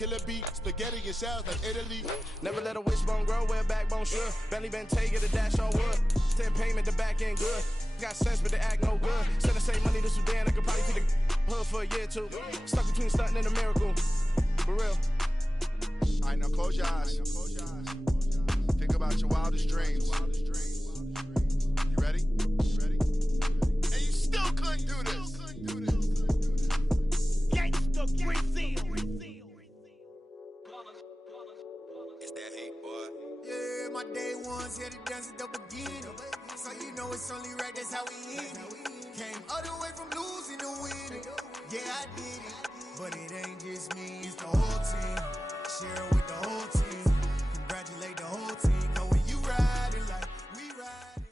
Killer beat, spaghetti and shells like Italy. Never let a wishbone grow where a backbone should. Bentley Bentayga, the dash on wood. 10 payment, the back end good. Got sense, but they act no good. Send the same money to Sudan, I could probably see the hood for a year or two. Stuck between stunting and a miracle. For real. All right, now close your eyes. Think about your wildest dreams. You ready? And you still couldn't do this. Gangsta Brazil. It's that hate, boy. Yeah, my day ones here to dance at the beginning. So you know it's only right, that's how we end it. Came all the way from losing to winning. Yeah, I did it. But it ain't just me, it's the whole team. Share it with the whole team. Congratulate the whole team. Cause when you ride it like we ride it.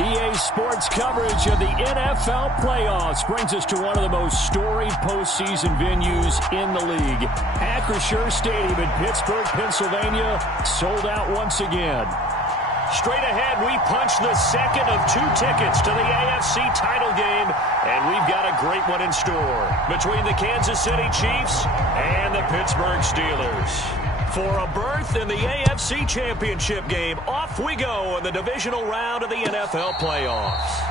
EA Sports coverage of the NFL playoffs brings us to one of the most storied postseason venues in the league. Acrisure Stadium in Pittsburgh, Pennsylvania, sold out once again. Straight ahead, we punch the second of 2 tickets to the AFC title game, and we've got a great one in store between the Kansas City Chiefs and the Pittsburgh Steelers. For a berth in the AFC Championship game, off we go in the divisional round of the NFL playoffs.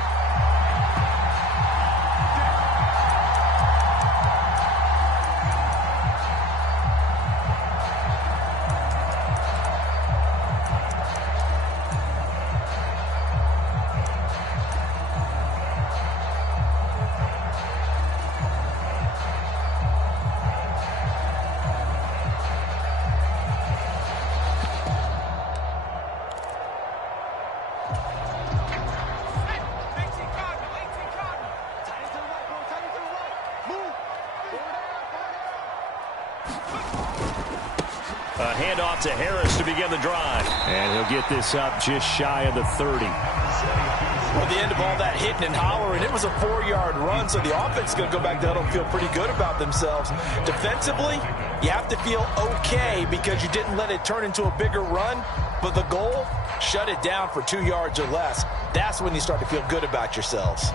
Handoff to Harris to begin the drive. And he'll get this up just shy of the 30. Well, the end of all that hitting and hollering, it was a 4-yard run, so the offense is going to go back to huddle and feel pretty good about themselves. Defensively, you have to feel okay because you didn't let it turn into a bigger run, but the goal, shut it down for 2 yards or less. That's when you start to feel good about yourselves.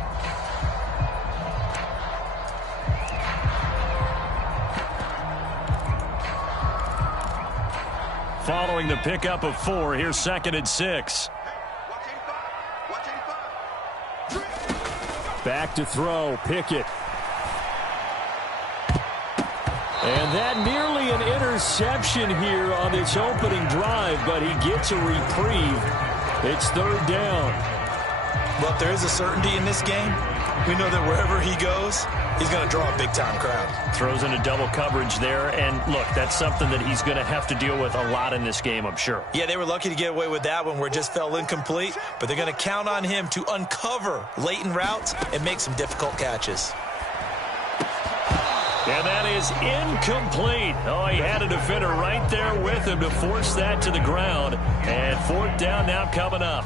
Following the pickup of 4, here's 2nd and 6. Back to throw, Pickett. And that nearly an interception here on this opening drive, but he gets a reprieve. It's 3rd down. Well, if there is a certainty in this game, we know that wherever he goes, he's going to draw a big-time crowd. Throws into double coverage there, and look, that's something that he's going to have to deal with a lot in this game, I'm sure. Yeah, they were lucky to get away with that one where it just fell incomplete, but they're going to count on him to uncover latent routes and make some difficult catches. And that is incomplete. Oh, he had a defender right there with him to force that to the ground. And 4th down now coming up.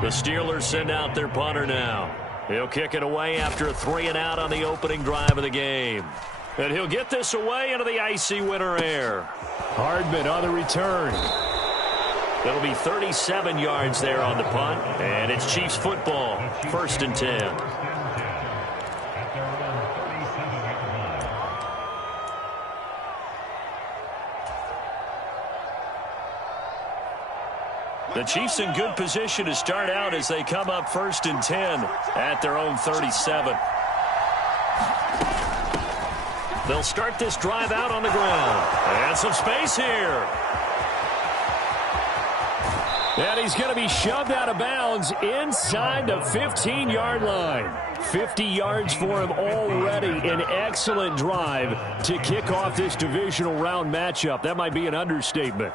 The Steelers send out their punter now. He'll kick it away after a 3-and-out on the opening drive of the game. And he'll get this away into the icy winter air. Hardman on the return. It'll be 37 yards there on the punt. And it's Chiefs football. 1st and 10. The Chiefs in good position to start out as they come up 1st and 10 at their own 37. They'll start this drive out on the ground. And some space here. And he's going to be shoved out of bounds inside the 15-yard line. 50 yards for him already. An excellent drive to kick off this divisional round matchup. That might be an understatement.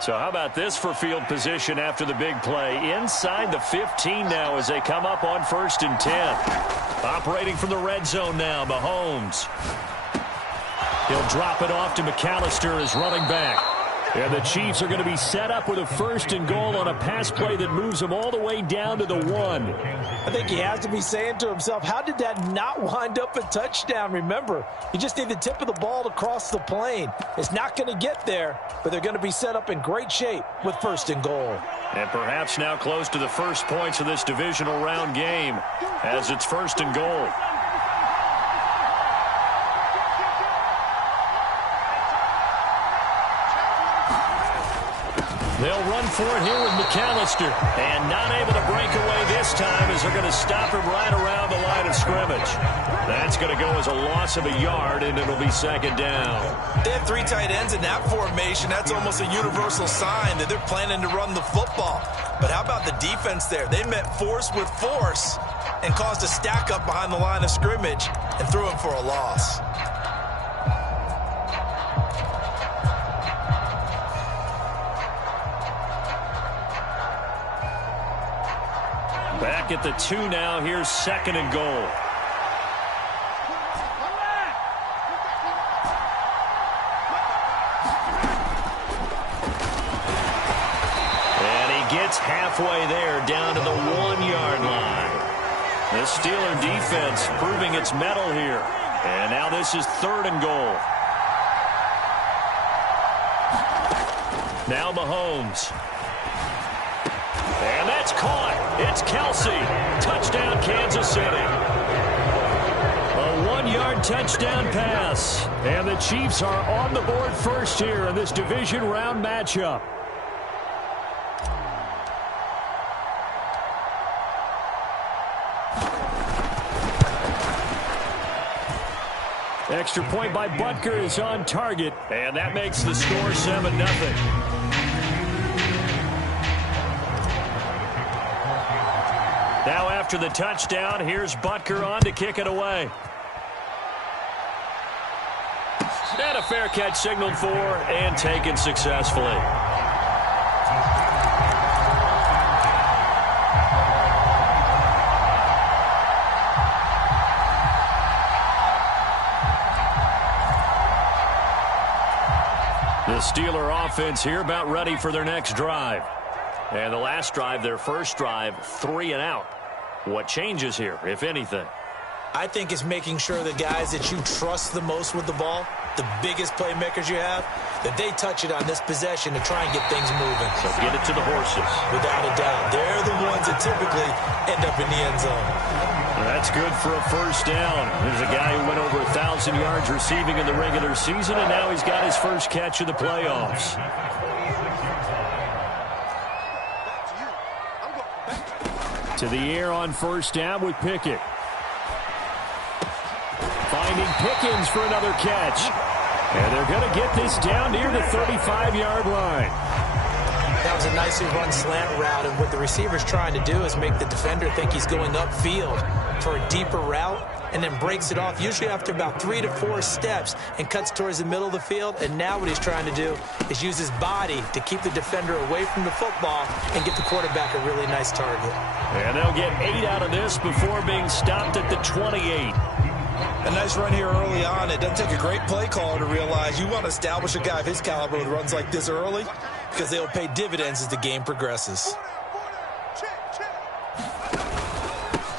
So how about this for field position after the big play? Inside the 15 now as they come up on 1st and 10. Operating from the red zone now, Mahomes. He'll drop it off to McAllister as running back. And the Chiefs are going to be set up with a 1st and goal on a pass play that moves them all the way down to the 1. I think he has to be saying to himself, how did that not wind up a touchdown? Remember, you just need the tip of the ball to cross the plane. It's not going to get there, but they're going to be set up in great shape with 1st and goal. And perhaps now close to the first points of this divisional round game as it's 1st and goal. They'll run for it here with McAllister. And not able to break away this time as they're going to stop him right around the line of scrimmage. That's going to go as a loss of a yard, and it'll be 2nd down. They have 3 tight ends in that formation. That's almost a universal sign that they're planning to run the football. But how about the defense there? They met force with force and caused a stack up behind the line of scrimmage and threw him for a loss. Back at the 2 now. Here's 2nd and goal. And he gets halfway there down to the 1-yard line. The Steeler defense proving its mettle here. And now this is 3rd and goal. Now Mahomes. And that's caught. It's Kelsey. Touchdown, Kansas City. A 1-yard touchdown pass. And the Chiefs are on the board first here in this division round matchup. Extra point by Butker is on target. And that makes the score 7-0. Now after the touchdown, here's Butker on to kick it away. And a fair catch signaled for and taken successfully. The Steeler offense here about ready for their next drive. And the last drive, their first drive, 3 and out. What changes here, if anything? I think it's making sure the guys that you trust the most with the ball, the biggest playmakers you have, that they touch it on this possession to try and get things moving. So get it to the horses. Without a doubt. They're the ones that typically end up in the end zone. That's good for a 1st down. There's a guy who went over 1,000 yards receiving in the regular season, and now he's got his first catch of the playoffs. To the air on 1st down with Pickett. Finding Pickens for another catch. And they're going to get this down near the 35-yard line. That was a nicely run slant route, and what the receiver's trying to do is make the defender think he's going upfield for a deeper route, and then breaks it off, usually after about 3 to 4 steps, and cuts towards the middle of the field. And now what he's trying to do is use his body to keep the defender away from the football and get the quarterback a really nice target. And they'll get 8 out of this before being stopped at the 28. A nice run here early on. It doesn't take a great play caller to realize you want to establish a guy of his caliber with runs like this early, because they'll pay dividends as the game progresses.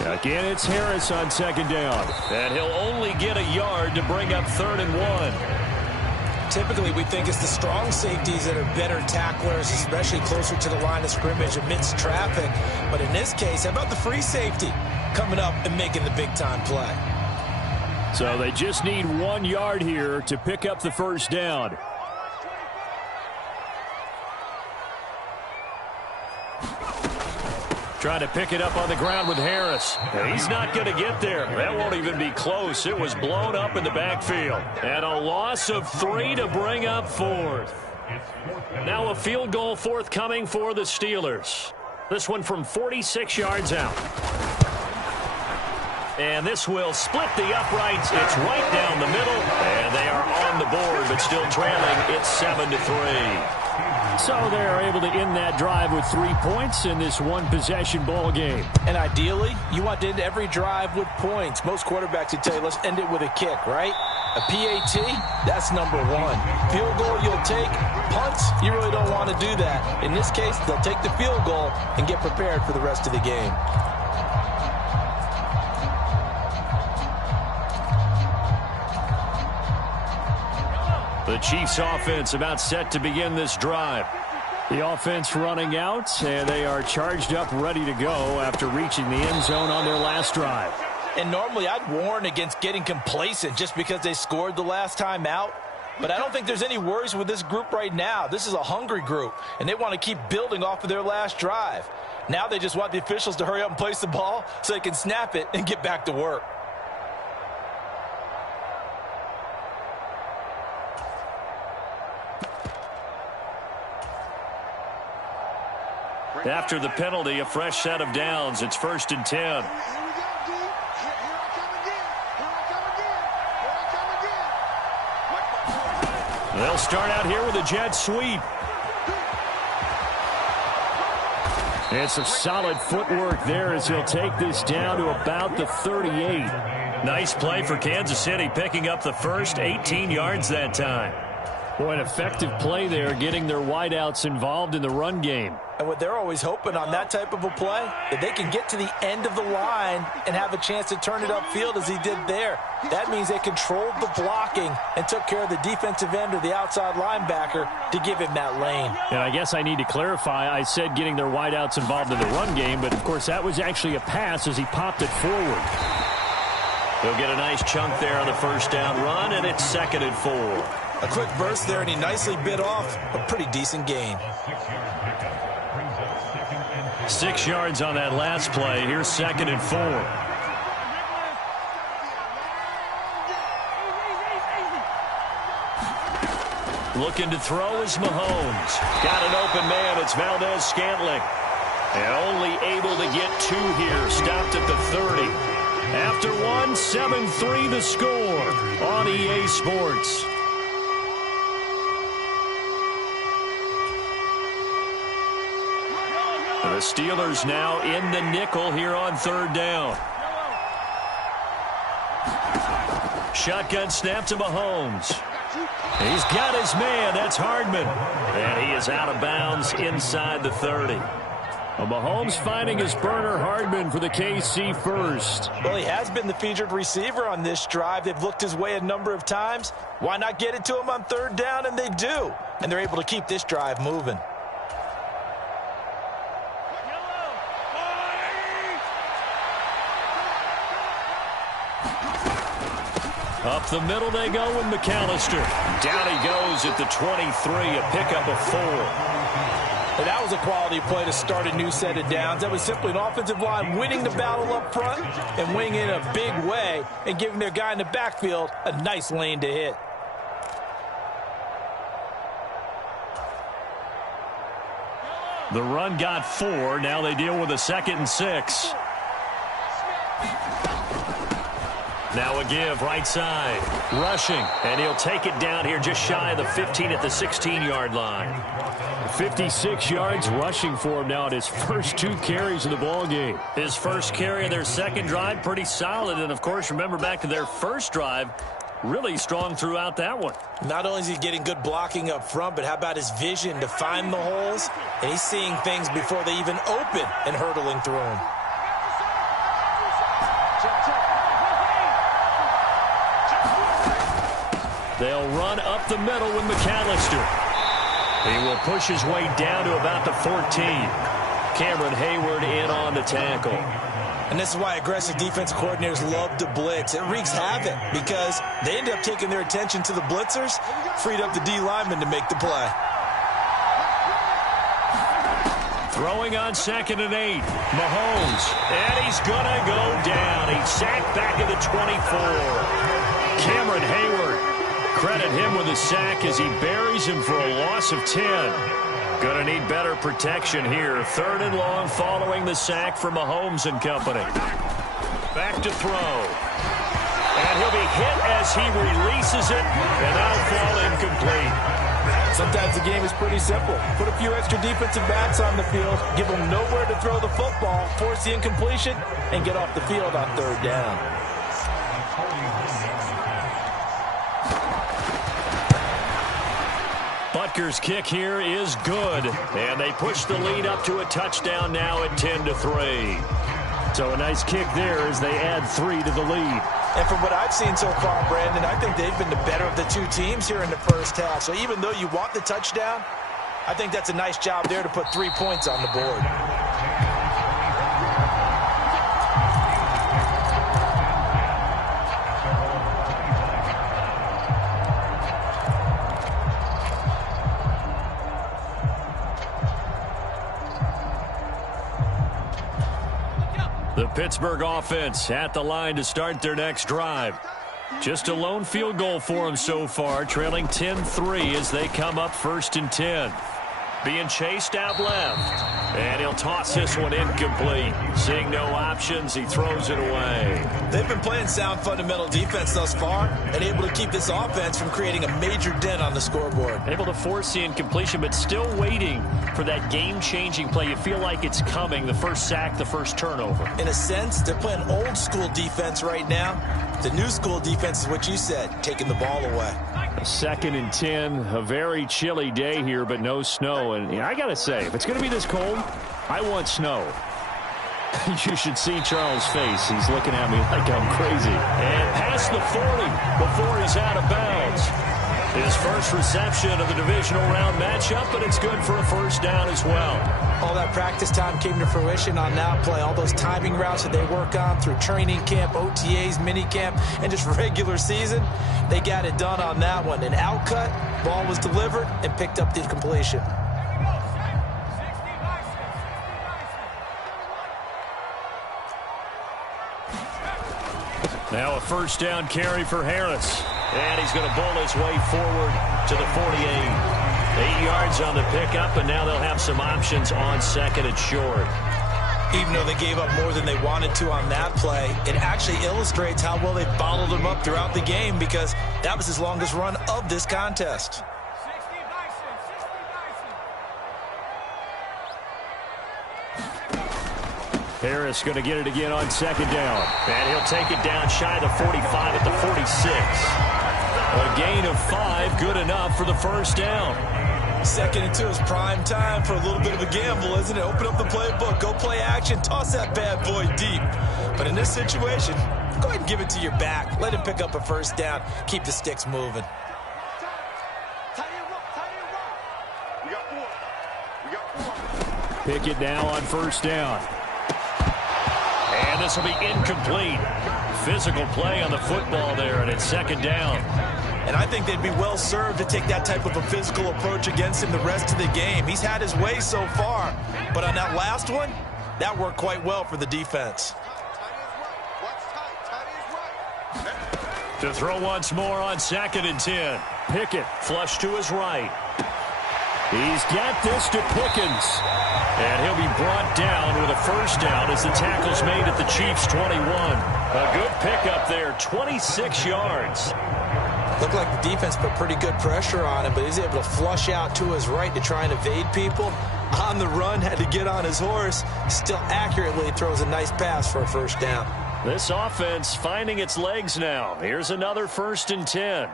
Again, it's Harris on 2nd down. And he'll only get a yard to bring up 3rd and 1. Typically, we think it's the strong safeties that are better tacklers, especially closer to the line of scrimmage amidst traffic. But in this case, how about the free safety coming up and making the big-time play? So they just need 1 yard here to pick up the 1st down. Trying to pick it up on the ground with Harris. He's not going to get there. That won't even be close. It was blown up in the backfield. And a loss of 3 to bring up 4th. Now a field goal forthcoming for the Steelers. This one from 46 yards out. And this will split the uprights. It's right down the middle. And they are on the board, but still trailing. It's 7-3. So they're able to end that drive with 3 points in this one-possession ball game. And ideally, you want to end every drive with points. Most quarterbacks would tell you, let's end it with a kick, right? A PAT, that's number one. Field goal you'll take. Punts, you really don't want to do that. In this case, they'll take the field goal and get prepared for the rest of the game. The Chiefs offense about set to begin this drive. The offense running out, and they are charged up, ready to go after reaching the end zone on their last drive. And normally I'd warn against getting complacent just because they scored the last time out. But I don't think there's any worries with this group right now. This is a hungry group, and they want to keep building off of their last drive. Now they just want the officials to hurry up and place the ball so they can snap it and get back to work. After the penalty, a fresh set of downs. It's 1st and 10. They'll start out here with a jet sweep. And some solid footwork there as he'll take this down to about the 38. Nice play for Kansas City, picking up the first 18 yards that time. Boy, an effective play there, getting their wideouts involved in the run game. And what they're always hoping on that type of a play, that they can get to the end of the line and have a chance to turn it upfield as he did there. That means they controlled the blocking and took care of the defensive end or the outside linebacker to give him that lane. And I guess I need to clarify, I said getting their wideouts involved in the run game, but of course that was actually a pass as he popped it forward. He'll get a nice chunk there on the first down run, and it's 2nd and 4. A quick burst there, and he nicely bit off a pretty decent gain. 6 yards on that last play. Here's 2nd and 4. Looking to throw is Mahomes. Got an open man. It's Valdez-Scantling. And only able to get 2 here. Stopped at the 30. After one, 7-3 the score on EA Sports. The Steelers now in the nickel here on 3rd down. Shotgun snap to Mahomes. He's got his man. That's Hardman. And he is out of bounds inside the 30. Well, Mahomes finding his burner, Hardman, for the KC first. Well, he has been the featured receiver on this drive. They've looked his way a number of times. Why not get it to him on 3rd down? And they do. And they're able to keep this drive moving. Up the middle they go with McAllister. Down he goes at the 23, a pickup of 4. And that was a quality play to start a new set of downs. That was simply an offensive line winning the battle up front and winning in a big way and giving their guy in the backfield a nice lane to hit. The run got 4. Now they deal with a 2nd and 6. Now a give, right side, rushing, and he'll take it down here just shy of the 15 at the 16-yard line. 56 yards rushing for him now at his first 2 carries of the ball game. His first carry of their second drive, pretty solid, and of course, remember back to their first drive, really strong throughout that one. Not only is he getting good blocking up front, but how about his vision to find the holes? And he's seeing things before they even open and hurtling through them. They'll run up the middle with McAllister. He will push his way down to about the 14. Cameron Hayward in on the tackle. And this is why aggressive defense coordinators love to blitz. It wreaks havoc because they end up taking their attention to the blitzers, freed up the D lineman to make the play. Throwing on 2nd and 8. Mahomes. And he's going to go down. He's sacked back at the 24. Cameron Hayward. Credit him with a sack as he buries him for a loss of 10. Going to need better protection here. 3rd and long following the sack for Mahomes and company. Back to throw. And he'll be hit as he releases it, and that'll fall incomplete. Sometimes the game is pretty simple. Put a few extra defensive backs on the field, give them nowhere to throw the football, force the incompletion, and get off the field on third down. Butker's kick here is good, and they push the lead up to a touchdown now at 10-3. So a nice kick there as they add 3 to the lead. And from what I've seen so far, Brandon, I think they've been the better of the two teams here in the first half. So even though you want the touchdown, I think that's a nice job there to put 3 points on the board. The Pittsburgh offense at the line to start their next drive. Just a lone field goal for them so far, trailing 10-3 as they come up 1st and 10. Being chased out left, and he'll toss this one incomplete. Seeing no options, he throws it away. They've been playing sound fundamental defense thus far and able to keep this offense from creating a major dent on the scoreboard. Able to force the incompletion, but still waiting for that game-changing play. You feel like it's coming, the first sack, the first turnover. In a sense, they're playing old-school defense right now. The new school defense is what you said, taking the ball away. 2nd and 10, a very chilly day here, but no snow. And I got to say, if it's going to be this cold, I want snow. You should see Charles' face. He's looking at me like I'm crazy. And past the 40 before he's out of bounds. His first reception of the divisional round matchup, but it's good for a first down as well. All that practice time came to fruition on that play. All those timing routes that they work on through training camp, OTAs, mini camp, and just regular season, they got it done on that one. An outcut, ball was delivered, and picked up the completion. Now a first down carry for Harris. And he's going to bowl his way forward to the 48. 8 yards on the pickup, and now they'll have some options on 2nd and short. Even though they gave up more than they wanted to on that play, it actually illustrates how well they bottled them up throughout the game because that was his longest run of this contest. Harris going to get it again on 2nd down. And he'll take it down shy of the 45 at the 46. A gain of 5, good enough for the first down. 2nd and 2 is prime time for a little bit of a gamble, isn't it? Open up the playbook, go play action, toss that bad boy deep. But in this situation, go ahead and give it to your back. Let him pick up a first down. Keep the sticks moving. Pickett now on first down. And this will be incomplete. Physical play on the football there, and it's 2nd down. And I think they'd be well served to take that type of a physical approach against him the rest of the game. He's had his way so far, but on that last one, that worked quite well for the defense. To throw once more on 2nd and 10. Pickett flush to his right. He's got this to Pickens. And he'll be brought down with a first down as the tackle's made at the Chiefs' 21. A good pickup there, 26 yards. Looked like the defense put pretty good pressure on him, but he's able to flush out to his right to try and evade people. On the run, had to get on his horse. Still accurately throws a nice pass for a first down. This offense finding its legs now. Here's another 1st and 10.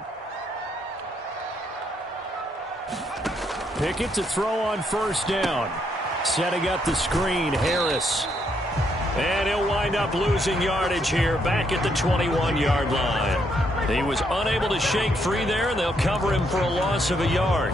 Pickett to throw on first down. Setting up the screen, Harris. And he'll wind up losing yardage here back at the 21-yard line. He was unable to shake free there, and they'll cover him for a loss of a yard.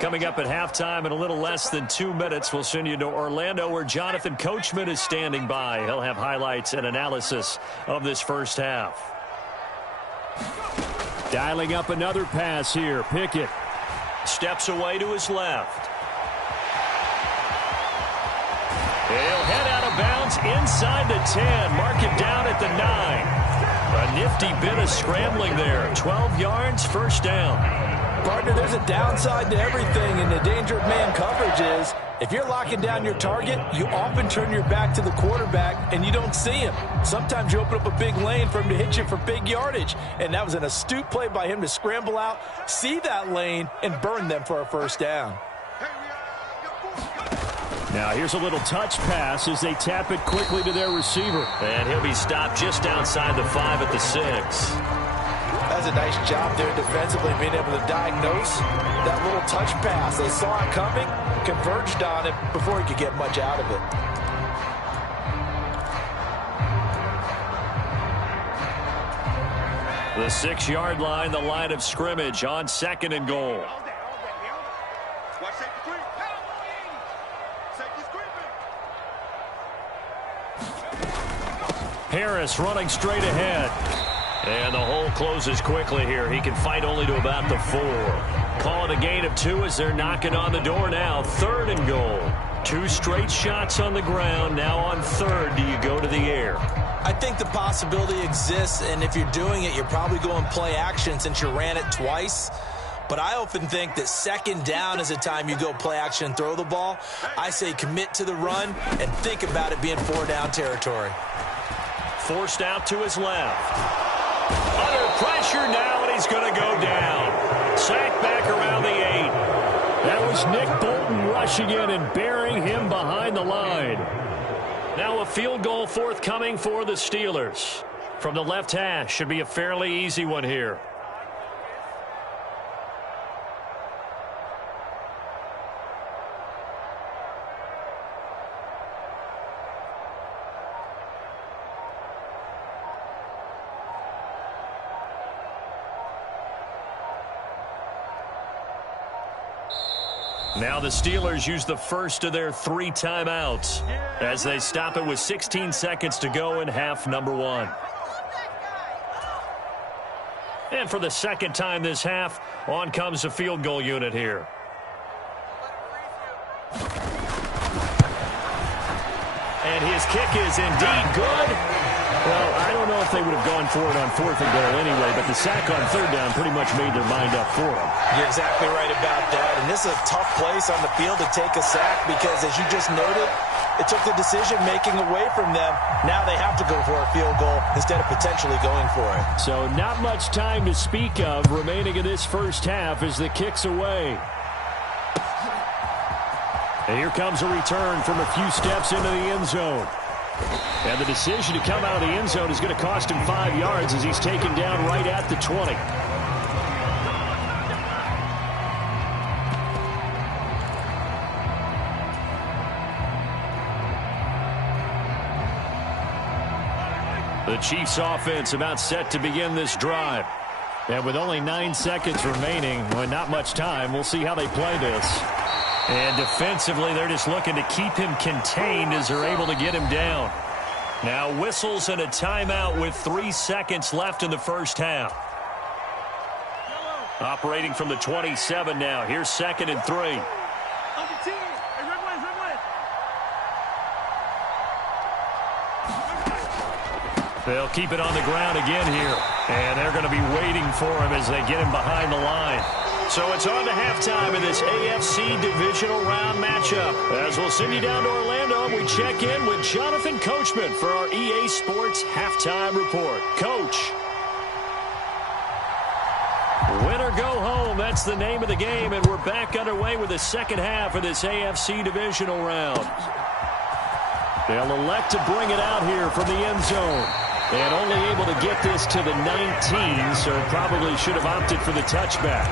Coming up at halftime in a little less than 2 minutes, we'll send you to Orlando where Jonathan Coachman is standing by. He'll have highlights and analysis of this first half. Dialing up another pass here. Pickett steps away to his left. He'll head out of bounds inside the 10. Mark it down at the 9. A nifty bit of scrambling there. 12 yards, first down. Partner, there's a downside to everything, and the danger of man coverage is if you're locking down your target, you often turn your back to the quarterback and you don't see him. Sometimes you open up a big lane for him to hit you for big yardage, and that was an astute play by him to scramble out, see that lane, and burn them for a first down. Now here's a little touch pass as they tap it quickly to their receiver. And he'll be stopped just outside the 5 at the 6. That's a nice job there defensively, being able to diagnose that little touch pass. They saw it coming, converged on it before he could get much out of it. The 6-yard line, the line of scrimmage on 2nd and goal. Harris running straight ahead. And the hole closes quickly here. He can fight only to about the 4. Call it a gain of 2 as they're knocking on the door now. 3rd and goal. 2 straight shots on the ground. Now on 3rd, do you go to the air? I think the possibility exists, and if you're doing it, you're probably going play action since you ran it twice. But I often think that 2nd down is a time you go play action and throw the ball. I say commit to the run and think about it being 4-down territory. Forced out to his left. Under pressure now, and he's going to go down. Sacked back around the 8. That was Nick Bolton rushing in and burying him behind the line. Now a field goal forthcoming for the Steelers. From the left hash, should be a fairly easy one here. Now the Steelers use the first of their 3 timeouts as they stop it with 16 seconds to go in half number 1. And for the second time this half, on comes the field goal unit here. And his kick is indeed good. Well, I don't know if they would have gone for it on 4th and goal anyway, but the sack on 3rd down pretty much made their mind up for them. You're exactly right about that, and this is a tough place on the field to take a sack because, as you just noted, it took the decision-making away from them. Now they have to go for a field goal instead of potentially going for it. So not much time to speak of remaining in this first half as the kick's away. And here comes a return from a few steps into the end zone. And the decision to come out of the end zone is going to cost him 5 yards as he's taken down right at the 20. The Chiefs offense about set to begin this drive. And with only 9 seconds remaining, well, not much time, we'll see how they play this. And defensively, they're just looking to keep him contained as they're able to get him down. Now whistles and a timeout with 3 seconds left in the first half. Operating from the 27 now. Here's 2nd and 3. They'll keep it on the ground again here. And they're going to be waiting for him as they get him behind the line. So it's on to halftime in this AFC divisional round matchup. As we'll send you down to Orlando, we check in with Jonathan Coachman for our EA Sports Halftime Report. Coach. Win or go home, that's the name of the game, and we're back underway with the second half of this AFC divisional round. They'll elect to bring it out here from the end zone. And only able to get this to the 19, so probably should have opted for the touchback.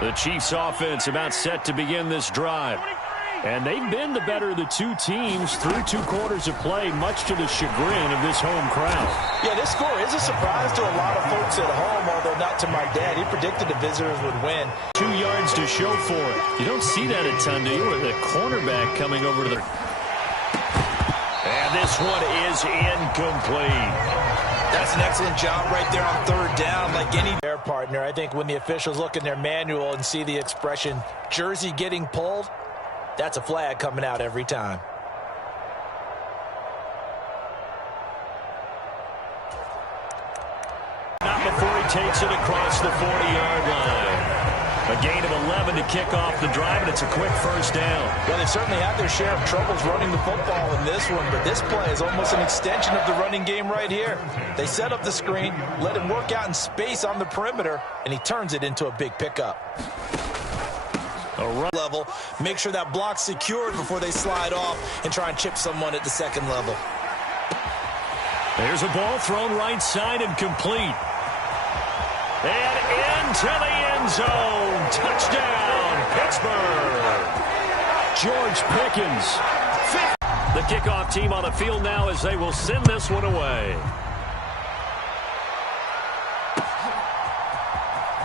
The Chiefs offense about set to begin this drive. And they've been the better of the 2 teams through 2 quarters of play, much to the chagrin of this home crowd. Yeah, this score is a surprise to a lot of folks at home, although not to my dad. He predicted the visitors would win. 2 yards to show for it. You don't see that a ton, do you? With the cornerback coming over to the... And this one is incomplete. That's an excellent job right there on third down. Like any their partner, I think when the officials look in their manual and see the expression, jersey getting pulled, that's a flag coming out every time. Not before he takes it across the 40-yard line. A gain of 11 to kick off the drive, and it's a quick first down. Well, they've certainly had their share of troubles running the football in this one, but this play is almost an extension of the running game right here. They set up the screen, let him work out in space on the perimeter, and he turns it into a big pickup. A run level, make sure that block's secured before they slide off and try and chip someone at the second level. There's a ball thrown right side and complete. And into the end zone. Touchdown, Pittsburgh. George Pickens. The kickoff team on the field now as they will send this one away.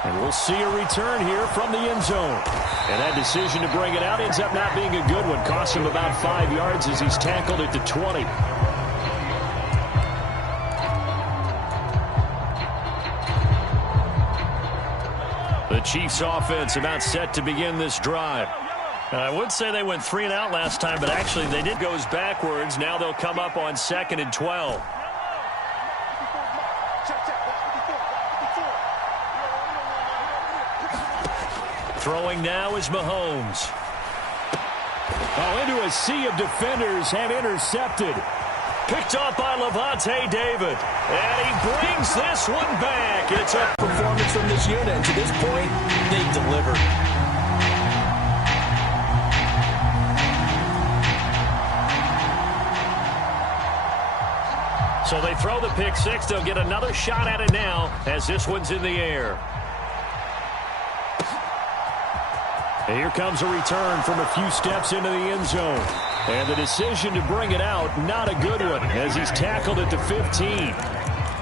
And we'll see a return here from the end zone. And that decision to bring it out ends up not being a good one. Cost him about 5 yards as he's tackled at the 20. The Chiefs offense about set to begin this drive. I would say they went 3 and out last time, but actually they did goes backwards. Now they'll come up on 2nd and 12. Throwing now is Mahomes. Oh, into a sea of defenders and intercepted. Picked off by Lavonte David. And he brings this one back. It's a performance from this unit. And to this point, they delivered. So they throw the pick six. They'll get another shot at it now as this one's in the air. And here comes a return from a few steps into the end zone. And the decision to bring it out, not a good one, as he's tackled at the 15.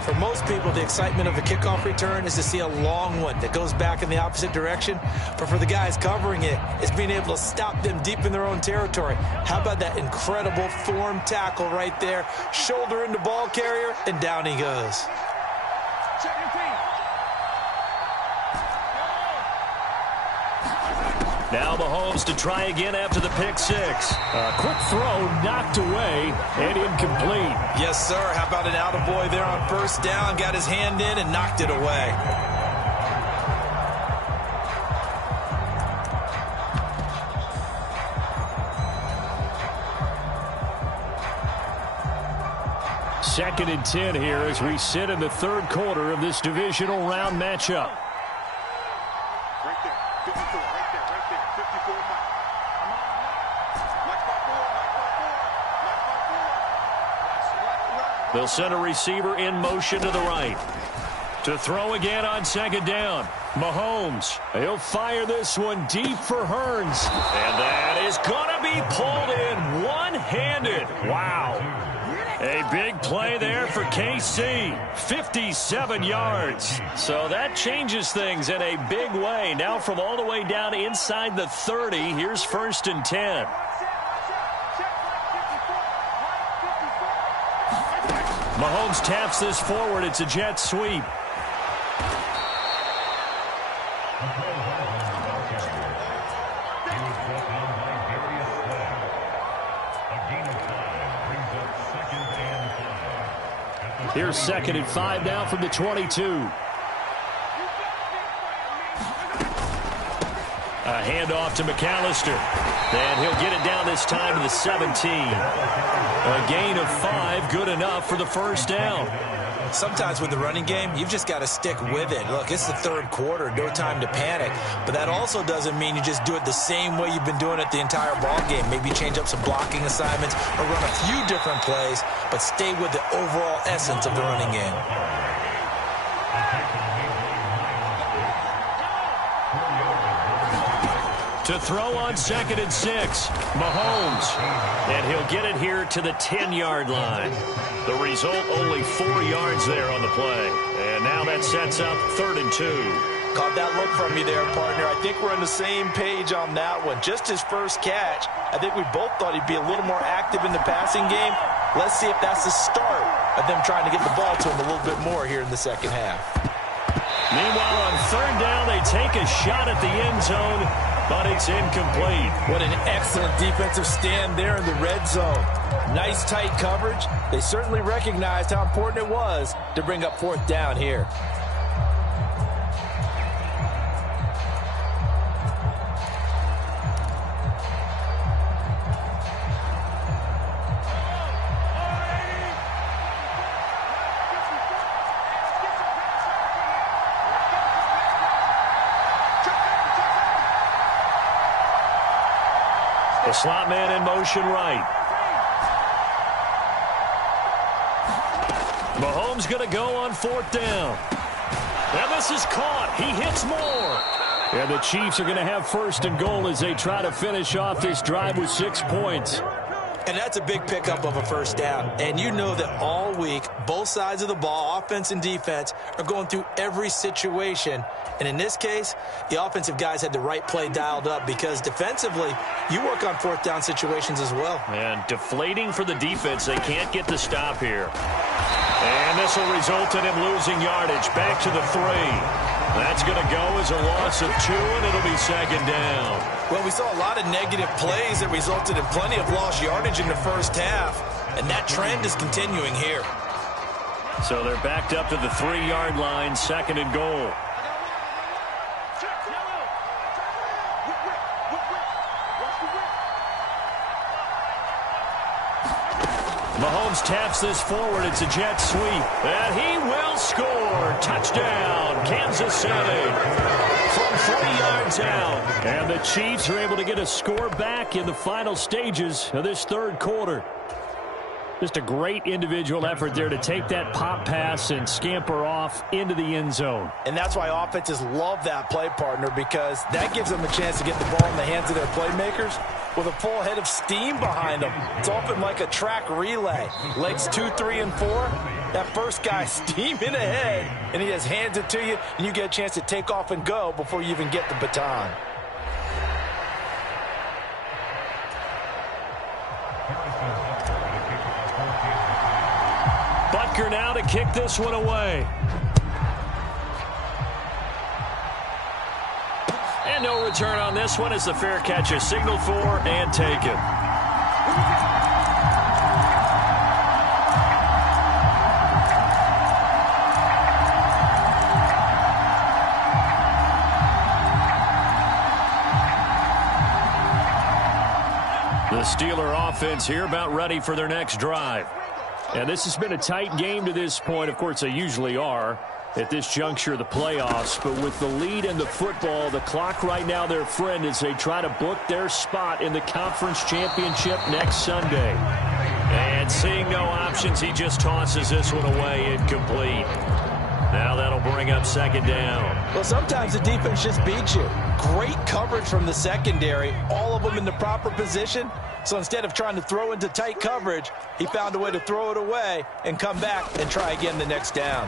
For most people, the excitement of a kickoff return is to see a long one that goes back in the opposite direction. But for the guys covering it, it's being able to stop them deep in their own territory. How about that incredible form tackle right there? Shoulder into ball carrier, and down he goes. Now Mahomes to try again after the pick six. A quick throw knocked away and incomplete. Yes, sir. How about an attaboy there on first down? Got his hand in and knocked it away. Second and 10 here as we sit in the third quarter of this divisional round matchup. They'll send a receiver in motion to the right. To throw again on second down. Mahomes. He'll fire this one deep for Hearns. And that is going to be pulled in one-handed. Wow. A big play there for KC. 57 yards. So that changes things in a big way. Now from all the way down inside the 30, here's 1st and 10. Mahomes taps this forward. It's a jet sweep. Here's 2nd and 5 now from the 22. A handoff to McAllister. And he'll get it down this time to the 17. A gain of 5, good enough for the first down. Sometimes with the running game, you've just got to stick with it. Look, it's the third quarter, no time to panic. But that also doesn't mean you just do it the same way you've been doing it the entire ball game. Maybe change up some blocking assignments or run a few different plays, but stay with the overall essence of the running game. To throw on 2nd and 6, Mahomes. And he'll get it here to the 10-yard line. The result, only 4 yards there on the play. And now that sets up 3rd and 2. Caught that look from you there, partner. I think we're on the same page on that one. Just his first catch. I think we both thought he'd be a little more active in the passing game. Let's see if that's the start of them trying to get the ball to him a little bit more here in the second half. Meanwhile, on third down, they take a shot at the end zone, but it's incomplete. What an excellent defensive stand there in the red zone. Nice tight coverage. They certainly recognized how important it was to bring up fourth down here. The slot man in motion right. Mahomes going to go on fourth down. And this is caught. He hits more. And the Chiefs are going to have first and goal as they try to finish off this drive with 6 points. And that's a big pickup of a first down. And you know that all week, both sides of the ball, offense and defense, are going through every situation. And in this case, the offensive guys had the right play dialed up because defensively, you work on fourth down situations as well. And deflating for the defense. They can't get the stop here. And this will result in him losing yardage. Back to the 3. That's going to go as a loss of 2, and it'll be second down. Well, we saw a lot of negative plays that resulted in plenty of lost yardage in the first half, and that trend is continuing here. So they're backed up to the 3-yard line, second and goal. Mahomes taps this forward. It's a jet sweep. And he will score. Touchdown, Kansas City. From 40 yards out. And the Chiefs are able to get a score back in the final stages of this third quarter. Just a great individual effort there to take that pop pass and scamper off into the end zone. And that's why offenses love that play, partner, because that gives them a chance to get the ball in the hands of their playmakers with a full head of steam behind them. It's often like a track relay. Legs 2, 3, and 4. That first guy steaming ahead, and he just hands it to you, and you get a chance to take off and go before you even get the baton. Butker now to kick this one away. And no return on this one as the fair catch is signaled for and taken. The Steeler offense here about ready for their next drive. And this has been a tight game to this point. Of course, they usually are at this juncture of the playoffs. But with the lead in the football, the clock right now their friend as they try to book their spot in the conference championship next Sunday. And seeing no options, he just tosses this one away incomplete. Now that'll bring up second down. Well, sometimes the defense just beats you. Great coverage from the secondary, all of them in the proper position. So instead of trying to throw into tight coverage, he found a way to throw it away and come back and try again the next down.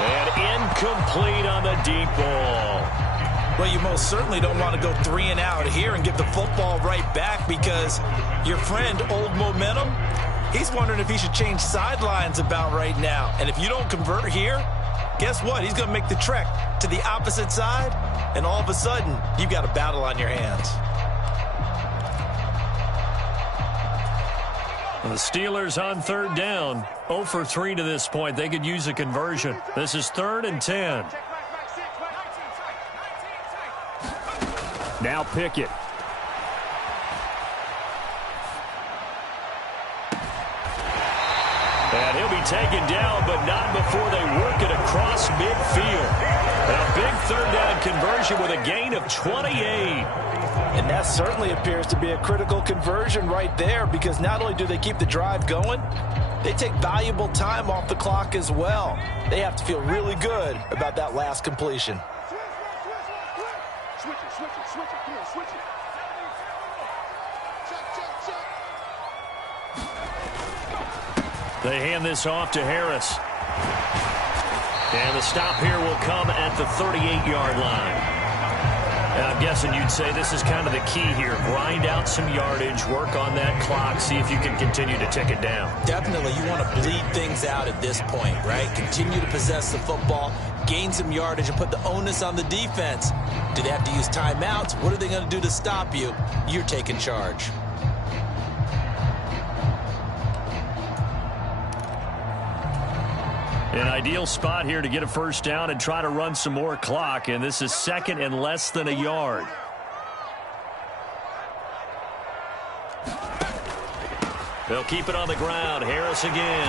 And incomplete on the deep ball. Well, you most certainly don't want to go 3 and out here and get the football right back because your friend, Old Momentum, he's wondering if he should change sidelines about right now. And if you don't convert here, guess what? He's going to make the trek to the opposite side, and all of a sudden, you've got a battle on your hands. The Steelers on third down, 0 for 3 to this point. They could use a conversion. This is 3rd and 10. Now Pickett. And he'll be taken down, but not before they work it across midfield. A big third down conversion with a gain of 28. And that certainly appears to be a critical conversion right there because not only do they keep the drive going, they take valuable time off the clock as well. They have to feel really good about that last completion. They hand this off to Harris. And the stop here will come at the 38-yard line. I'm guessing you'd say this is kind of the key here. Grind out some yardage, work on that clock, see if you can continue to tick it down. Definitely, you want to bleed things out at this point, right? Continue to possess the football, gain some yardage, and put the onus on the defense. Do they have to use timeouts? What are they going to do to stop you? You're taking charge. An ideal spot here to get a first down and try to run some more clock, and this is second and less than a yard. They'll keep it on the ground. Harris again.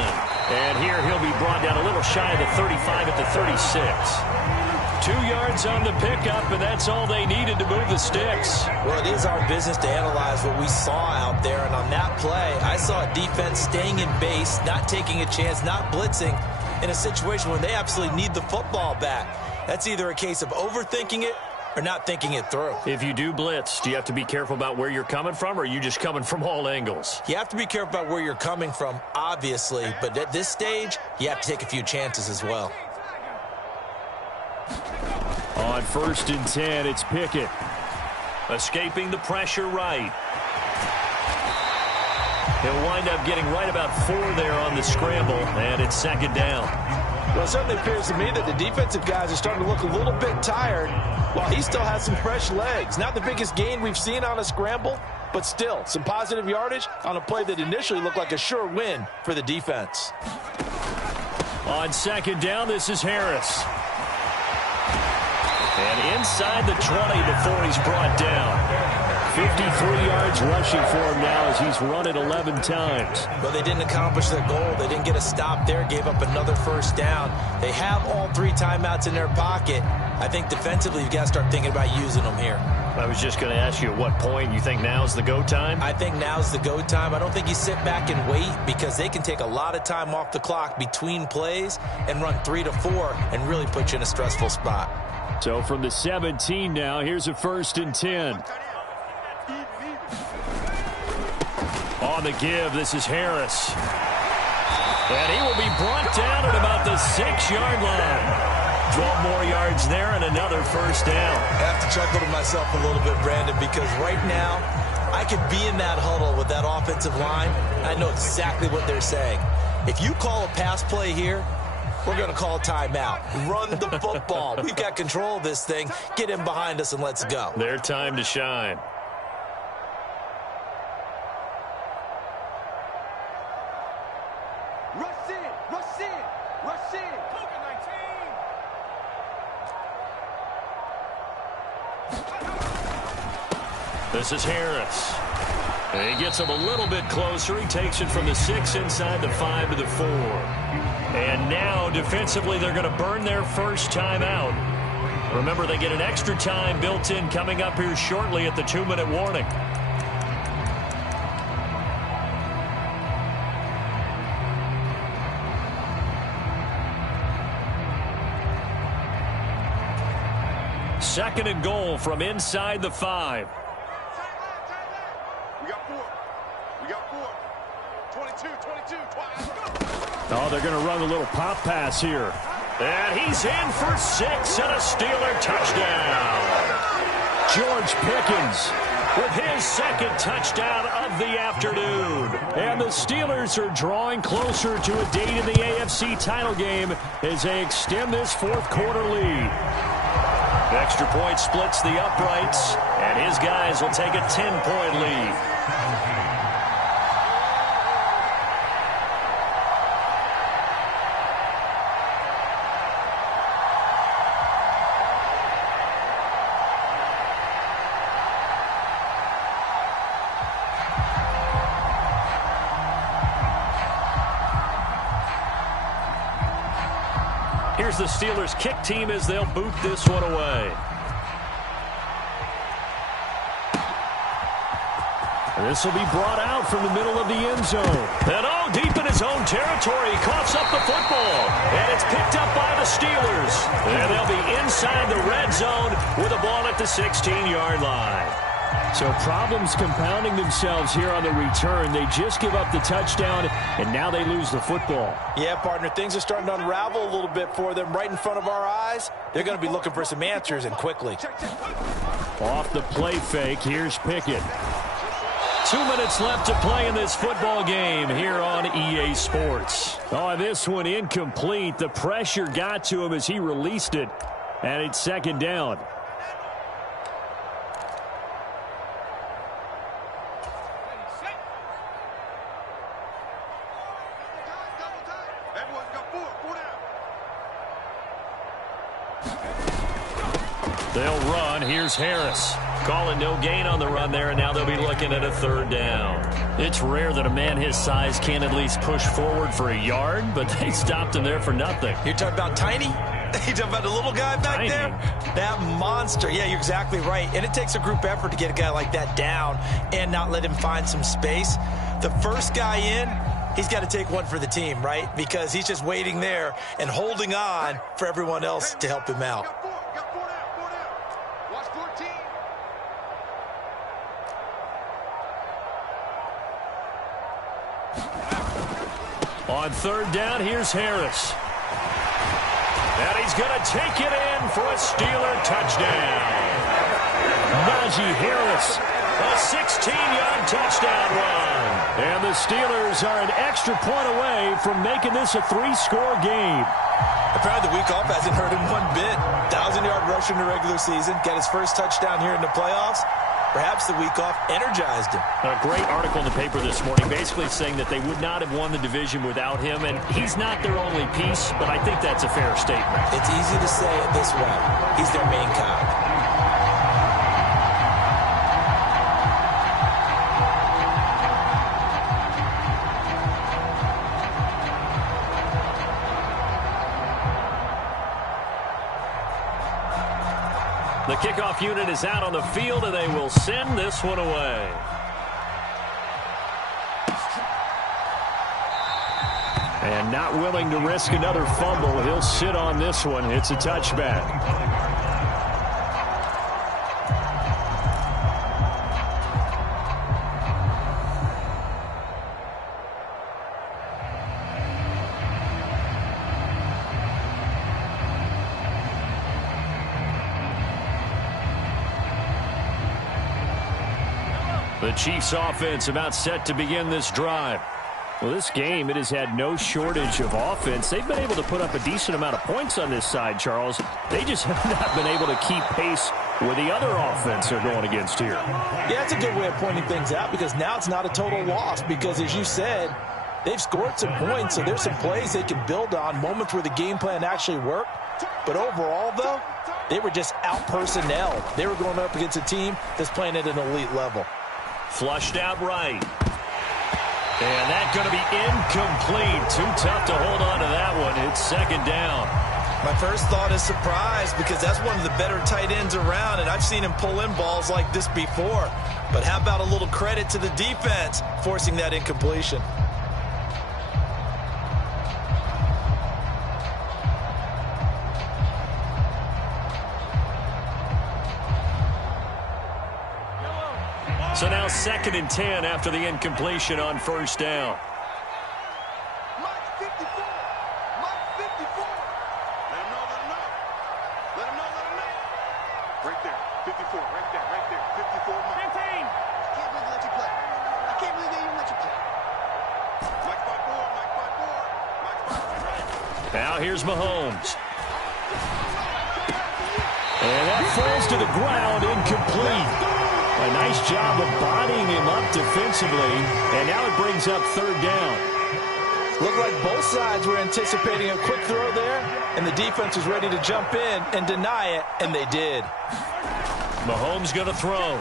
And here he'll be brought down a little shy of the 35 at the 36. 2 yards on the pickup, and that's all they needed to move the sticks. Well, it is our business to analyze what we saw out there, and on that play, I saw a defense staying in base, not taking a chance, not blitzing, in a situation where they absolutely need the football back. That's either a case of overthinking it or not thinking it through. If you do blitz, do you have to be careful about where you're coming from, or are you just coming from all angles? You have to be careful about where you're coming from, obviously, but at this stage, you have to take a few chances as well. On 1st and 10, it's Pickett. Escaping the pressure right. He'll wind up getting right about 4 there on the scramble, and it's 2nd down. Well, it certainly appears to me that the defensive guys are starting to look a little bit tired while he still has some fresh legs. Not the biggest gain we've seen on a scramble, but still some positive yardage on a play that initially looked like a sure win for the defense. On 2nd down, this is Harris. And inside the 20 before he's brought down. 53 yards rushing for him now as he's run it 11 times. Well, they didn't accomplish their goal. They didn't get a stop there, gave up another first down. They have all 3 timeouts in their pocket. I think defensively you've got to start thinking about using them here. I was just going to ask you at what point you think now's the go time? I think now's the go time. I don't think you sit back and wait because they can take a lot of time off the clock between plays and run 3 to 4 and really put you in a stressful spot. So from the 17 now, here's a 1st and 10. On the give, this is Harris. And he will be brought down at about the 6-yard line. 12 more yards there and another first down. I have to chuckle to myself a little bit, Brandon, because right now I could be in that huddle with that offensive line. I know exactly what they're saying. If you call a pass play here, we're going to call timeout. Run the football. We've got control of this thing. Get in behind us and let's go. Their time to shine. This is Harris. And he gets him a little bit closer. He takes it from the 6 inside the 5 to the 4. And now, defensively, they're going to burn their first time out. Remember, they get an extra time built in coming up here shortly at the 2-minute warning. Second and goal from inside the 5. We got 4. We got 4. 22, 22, 20. Oh, they're going to run a little pop pass here. And he's in for 6 and a Steeler touchdown. George Pickens with his 2nd touchdown of the afternoon. And the Steelers are drawing closer to a date in the AFC title game as they extend this 4th quarter lead. The extra point splits the uprights, and his guys will take a 10-point lead. Here's the Steelers kick team as they'll boot this one away. And this will be brought out from the middle of the end zone. And oh, deep in his own territory, he coughs up the football. And it's picked up by the Steelers. And they'll be inside the red zone with a ball at the 16-yard line. So problems compounding themselves here on the return. They just give up the touchdown, and now they lose the football. Yeah, partner, things are starting to unravel a little bit for them right in front of our eyes. They're going to be looking for some answers, and quickly. Off the play fake, here's Pickett. 2 minutes left to play in this football game here on EA Sports. Oh, this one incomplete. The pressure got to him as he released it, and it's second down. They'll run. Here's Harris. Calling no gain on the run there, and now they'll be looking at a third down. It's rare that a man his size can't at least push forward for a yard, but they stopped him there for nothing. You're talking about Tiny? You're talking about the little guy back Tiny. there? That monster. Yeah, you're exactly right. And it takes a group effort to get a guy like that down and not let him find some space. The first guy in, he's got to take one for the team, right? Because he's just waiting there and holding on for everyone else to help him out. On third down, here's Harris. And he's going to take it in for a Steeler touchdown. Najee Harris, a 16-yard touchdown run. And the Steelers are an extra point away from making this a 3-score game. Apparently the week off hasn't hurt him one bit. 1,000-yard rusher in the regular season. Got his first touchdown here in the playoffs. Perhaps the week off energized him. A great article in the paper this morning basically saying that they would not have won the division without him, and he's not their only piece, but I think that's a fair statement. It's easy to say it this way. He's their main cog. The kickoff unit is out on the field, and they will send this one away. And not willing to risk another fumble, he'll sit on this one. It's a touchback. The Chiefs offense about set to begin this drive. Well, this game, it has had no shortage of offense. They've been able to put up a decent amount of points on this side, Charles. They just have not been able to keep pace with the other offense they're going against here. Yeah, that's a good way of pointing things out because now it's not a total loss because, as you said, they've scored some points, so there's some plays they can build on, moments where the game plan actually worked. But overall, though, they were just out-personnel. They were going up against a team that's playing at an elite level. Flushed out right. And that's going to be incomplete. Too tough to hold on to that one. It's second down. My first thought is surprise because that's one of the better tight ends around, and I've seen him pull in balls like this before. But how about a little credit to the defense forcing that incompletion? So now 2nd and 10 after the incompletion on first down. Mike 54. Mike 54. Let him know, let him know. Let him know, let him know. Right there. 54. Right there. Right there. 54. Mike. 15. I can't believe they let you play. I can't believe they even let you play. Mike 54. Mike 54. Mike 54. Now here's Mahomes. And that falls to the ground, incomplete. A nice job of bodying him up defensively, and now it brings up third down. Looked like both sides were anticipating a quick throw there, and the defense was ready to jump in and deny it, and they did. Mahomes going to throw.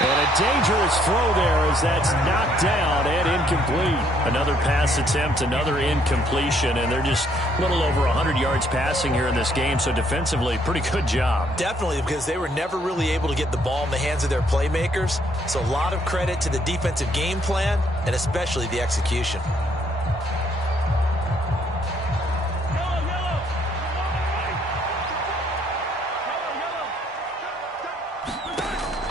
And a dangerous throw there as that's knocked down and incomplete. Another pass attempt, another incompletion, and they're just a little over 100 yards passing here in this game, so defensively, pretty good job. Definitely, because they were never really able to get the ball in the hands of their playmakers, so a lot of credit to the defensive game plan and especially the execution.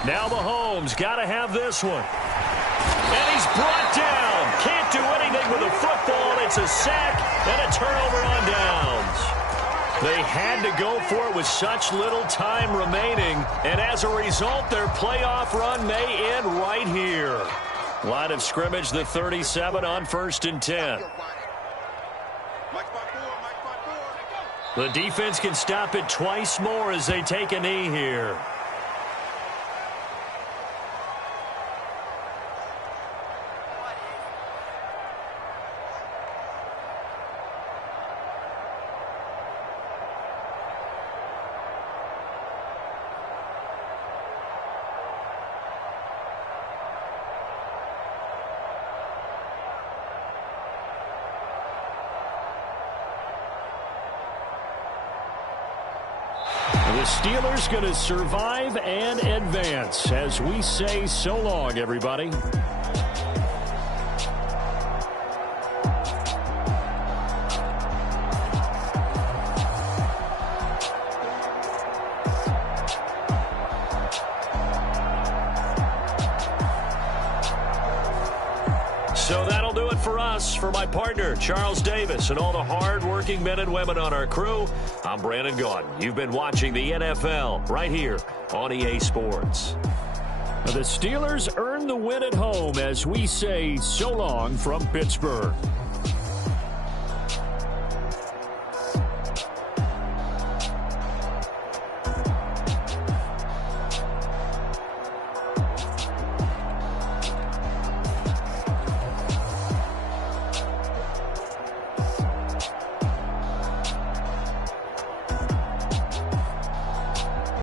Now Mahomes got to have this one. And he's brought down. Can't do anything with the football. It's a sack and a turnover on downs. They had to go for it with such little time remaining, and as a result, their playoff run may end right here. Line of scrimmage, the 37 on 1st and 10. The defense can stop it twice more as they take a knee here. The Steelers going to survive and advance as we say so long, everybody. So that'll do it for us. For my partner, Charles Davis, and all the hard-working men and women on our crew, I'm Brandon Gaudin. You've been watching the NFL right here on EA Sports. The Steelers earn the win at home as we say so long from Pittsburgh.